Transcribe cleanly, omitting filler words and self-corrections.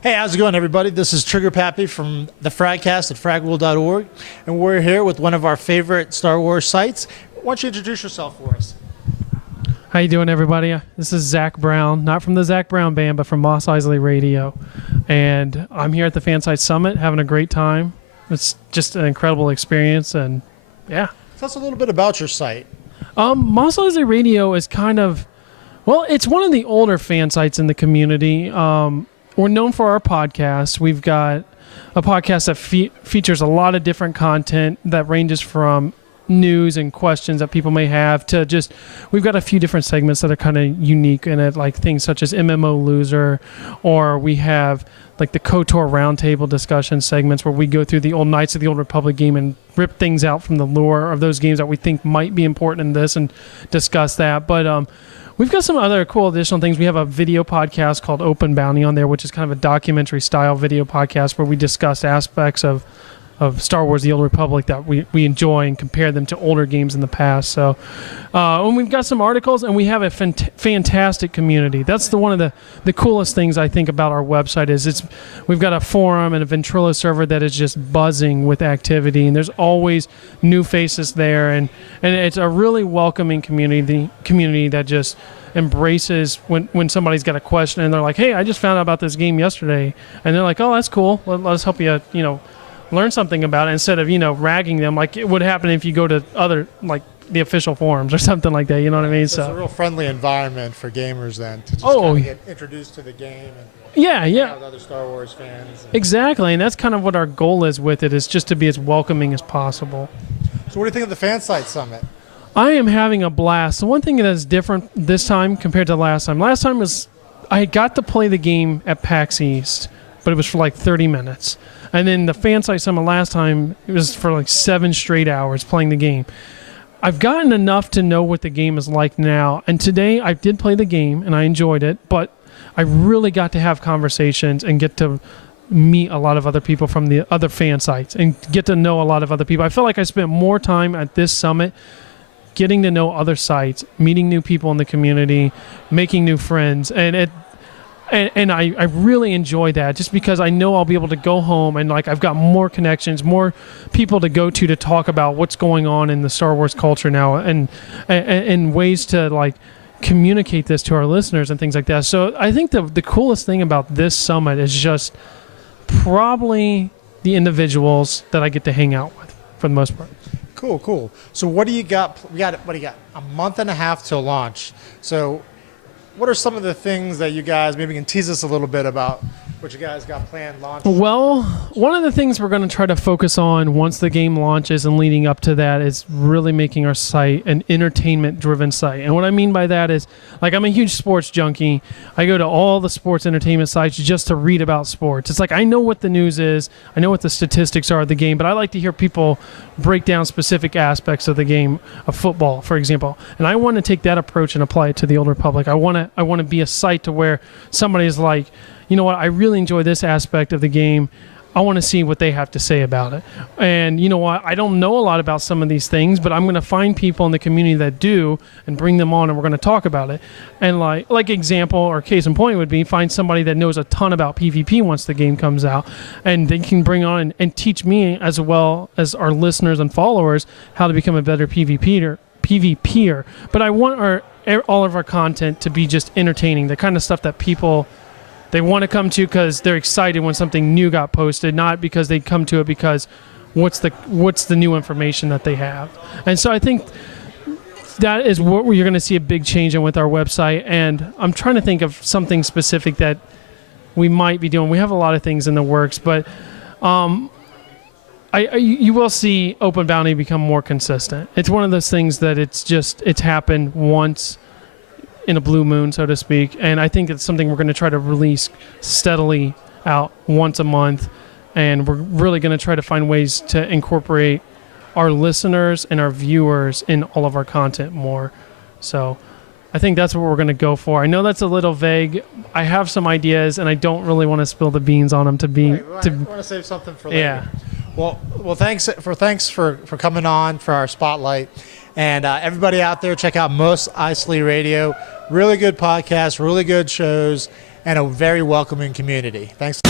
Hey, how's it going, everybody? This is Trigger Pappy from the Fragcast at fragworld.org, and we're here with one of our favorite Star Wars sites. Why don't you introduce yourself for us? How you doing, everybody? This is Zach Brown, not from the Zach Brown Band, but from Mos Eisley Radio, and I'm here at the Fansite Summit having a great time. It's just an incredible experience, and yeah. Tell us a little bit about your site. Mos Eisley Radio is kind of, well, it's one of the older fan sites in the community. We're known for our podcast. We've got a podcast that features a lot of different content that ranges from news and questions that people may have to just, we've got a few different segments that are kind of unique in it, like things such as MMO Loser, or we have like the KOTOR Roundtable discussion segments where we go through the old Knights of the Old Republic game and rip things out from the lore of those games that we think might be important in this and discuss that. But we've got some other cool additional things. We have a video podcast called Open Bounty on there, which is kind of a documentary style video podcast where we discuss aspects of Star Wars The Old Republic that we enjoy and compare them to older games in the past. So and we've got some articles, and we have a fantastic community. That's one of the coolest things I think about our website is we've got a forum and a Ventrilo server that is just buzzing with activity, and there's always new faces there, and it's a really welcoming community that just embraces when somebody's got a question and they're like, hey, I just found out about this game yesterday, and they're like, oh, that's cool, let us help you learn something about it, instead of ragging them like it would happen if you go to other, like, the official forums or something like that. You know what I mean? So it's a real friendly environment for gamers then to just get introduced to the game and yeah with other Star Wars fans. Exactly, and that's kind of what our goal is with it, is just to be as welcoming as possible. So what do you think of the Fansite Summit? I am having a blast. The one thing that is different this time compared to last time was I got to play the game at PAX East, but it was for like 30 minutes. And then the Fansite Summit last time, it was for like 7 straight hours playing the game. I've gotten enough to know what the game is like now. And today I did play the game and I enjoyed it, but I really got to have conversations and get to meet a lot of other people from the other fan sites and get to know a lot of other people. I felt like I spent more time at this summit getting to know other sites, meeting new people in the community, making new friends. And I really enjoy that, just because I know I'll be able to go home and I've got more connections, more people to go to talk about what's going on in the Star Wars culture now, and ways to communicate this to our listeners and things like that. So I think the coolest thing about this summit is just probably the individuals that I get to hang out with for the most part. Cool. So what do you got? What do you got? A month and a half till launch. So what are some of the things that you guys maybe can tease us a little bit about what you guys got planned launch? Well, one of the things we're going to try to focus on once the game launches and leading up to that is really making our site an entertainment-driven site. And what I mean by that is, I'm a huge sports junkie. I go to all the sports entertainment sites just to read about sports. It's I know what the news is, I know what the statistics are of the game, but I like to hear people break down specific aspects of the game, of football, for example. And I want to take that approach and apply it to the Old Republic. I want to be a site to where somebody is like, you know what, I really enjoy this aspect of the game. I want to see what they have to say about it. And you know what, I don't know a lot about some of these things, but I'm going to find people in the community that do and bring them on, and we're going to talk about it. And like example or case in point would be find somebody that knows a ton about PvP once the game comes out, and they can bring on and teach me, as well as our listeners and followers, how to become a better PvPer. But I want all of our content to be just entertaining, the kind of stuff that people, they want to come to because they're excited when something new got posted, not because they come to it because what's the new information that they have. And so I think that is what you're going to see a big change in with our website. And I'm trying to think of something specific that we might be doing. We have a lot of things in the works, but you will see Open Bounty become more consistent. It's one of those things that it's happened once in a blue moon, so to speak, and I think it's something we're going to try to release steadily out once a month, and we're really going to try to find ways to incorporate our listeners and our viewers in all of our content more. So I think that's what we're going to go for. I know that's a little vague. I have some ideas, and I don't really want to spill the beans on them We want to save something for later. Yeah. Well, thanks for coming on for our spotlight. And everybody out there, check out Mos Eisley Radio. Really good podcast, really good shows. and a very welcoming community. Thanks.